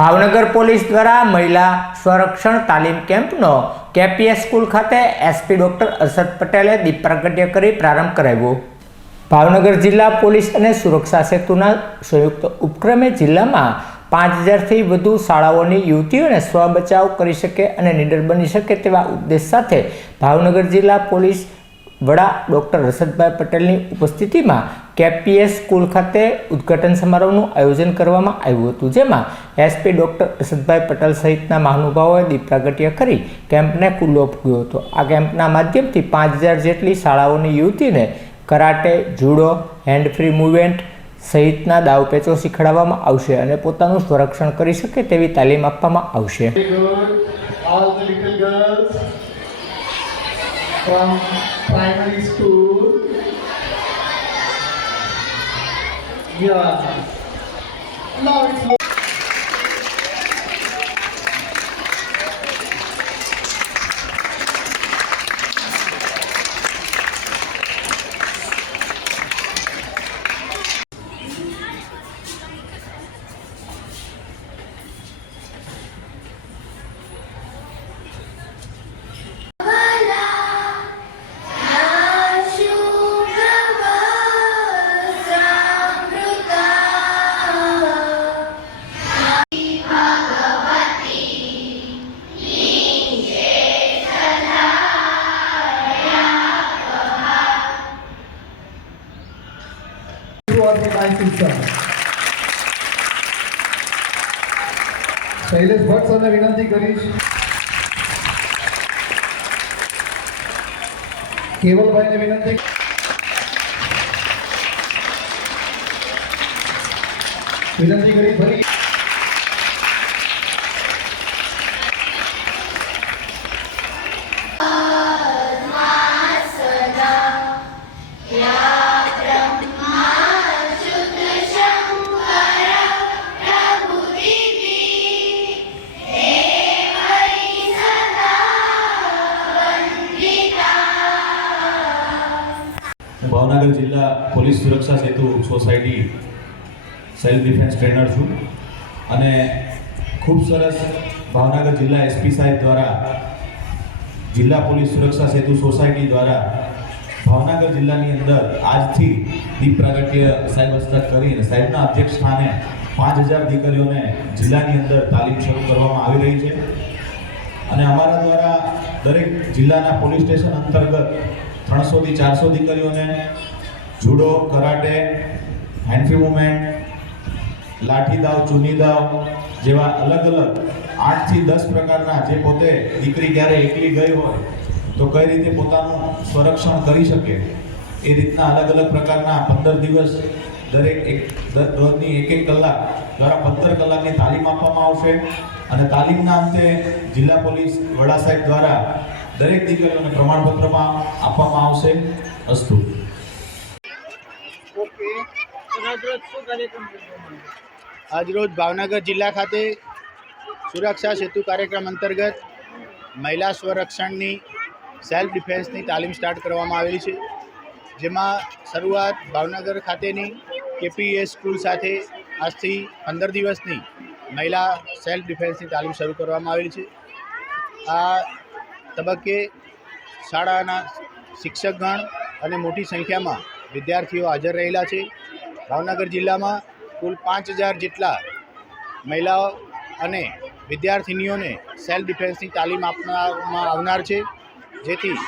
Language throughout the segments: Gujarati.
ભાવનગર પોલીસ દ્વારા મહિલા સંરક્ષણ તાલીમ કેમ્પનો કેપીએસ સ્કૂલ ખાતે એસપી ડોક્ટર અરશદ પટેલે દીપ પ્રાગટ્ય કરી પ્રારંભ કરાવ્યો. ભાવનગર જિલ્લા પોલીસ અને સુરક્ષા સેતુના સંયુક્ત ઉપક્રમે જિલ્લામાં પાંચ હજારથી વધુ શાળાઓની યુવતીઓને સ્વ બચાવ કરી શકે અને નિડર બની શકે તેવા ઉદ્દેશ સાથે ભાવનગર જિલ્લા પોલીસ વડા ડૉક્ટર હર્ષદભાઈ પટેલની ઉપસ્થિતિમાં કેપીએસ સ્કૂલ ખાતે ઉદ્ઘાટન સમારોહનું આયોજન કરવામાં આવ્યું હતું. જેમાં એસપી ડૉક્ટર હર્ષદભાઈ પટેલ સહિતના મહાનુભાવોએ દીપ પ્રાગટ્ય કરી કેમ્પને ખુલ્લો ફૂક્યો હતો. આ કેમ્પના માધ્યમથી પાંચ હજાર જેટલી શાળાઓની યુવતીને karate, judo, hand free movement સહિતના દાવપેચો શીખવાડવામાં આવશે અને પોતાનું સંરક્ષણ કરી શકે તેવી તાલીમ આપવામાં આવશે. From primary school. Yeah. Now it's the line system. Shailesh Bhatt સરને વિનંતી કરીશ. કેવલભાઈને વિનંતી. વિનંતી કરી ફરી. ભાવનગર જિલ્લા police Suraksha Setu society self defence trainer છું. અને ખૂબ સરસ ભાવનગર જિલ્લા એસપી સાહેબ દ્વારા, જિલ્લા પોલીસ સુરક્ષા સેતુ સોસાયટી દ્વારા ભાવનગર જિલ્લાની અંદર આજથી દીપ પ્રાગટ્ય સાહેબ હસ્તક કરીને સાહેબના અધ્યક્ષ સ્થાને પાંચ હજાર દીકરીઓને જિલ્લાની અંદર તાલીમ શરૂ કરવામાં આવી રહી છે. અને અમારા દ્વારા દરેક જિલ્લાના પોલીસ સ્ટેશન અંતર્ગત ત્રણસોથી ચારસો દીકરીઓને judo, karate, hand free movement લાઠી દાવ ચૂની દાવ જેવા અલગ અલગ આઠથી દસ પ્રકારના જે પોતે દીકરી ક્યારે એકલી ગઈ હોય તો કઈ રીતે પોતાનું સંરક્ષણ કરી શકે એ રીતના અલગ અલગ પ્રકારના પંદર દિવસ દરેક એક દરની એક એક કલાક દ્વારા પંદર કલાકની તાલીમ આપવામાં આવશે. અને તાલીમના અંતે જિલ્લા પોલીસ વડા સાહેબ દ્વારા દરેક દીકરીઓને પ્રમાણપત્રમાં આપવામાં આવશે અસ્તુ. આજરોજ ભાવનગર જિલ્લા ખાતે સુરક્ષા સેતુ કાર્યક્રમ અંતર્ગત મહિલા સ્વરક્ષણની સેલ્ફ ડિફેન્સની તાલીમ સ્ટાર્ટ કરવામાં આવેલી છે. જેમાં શરૂઆત ભાવનગર ખાતેની કેપીએસ સ્કૂલ સાથે આજથી પંદર દિવસની મહિલા સેલ્ફ ડિફેન્સની તાલીમ શરૂ કરવામાં આવેલી છે. આ તબક્કે શાળાના શિક્ષકગણ અને મોટી સંખ્યામાં વિદ્યાર્થીઓ હાજર રહેલા છે. ભાવનગર જિલ્લામાં કુલ પાંચ હજાર જેટલા મહિલાઓ અને વિદ્યાર્થિનીઓને સેલ્ફ ડિફેન્સની તાલીમ આપવામાં આવનાર છે. જેથી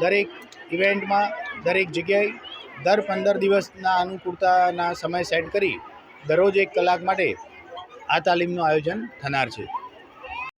દરેક ઇવેન્ટમાં દરેક જગ્યાએ દર પંદર દિવસના અનુકૂળતાના સમય સેટ કરી દરરોજ એક કલાક માટે આ તાલીમનું આયોજન થનાર છે.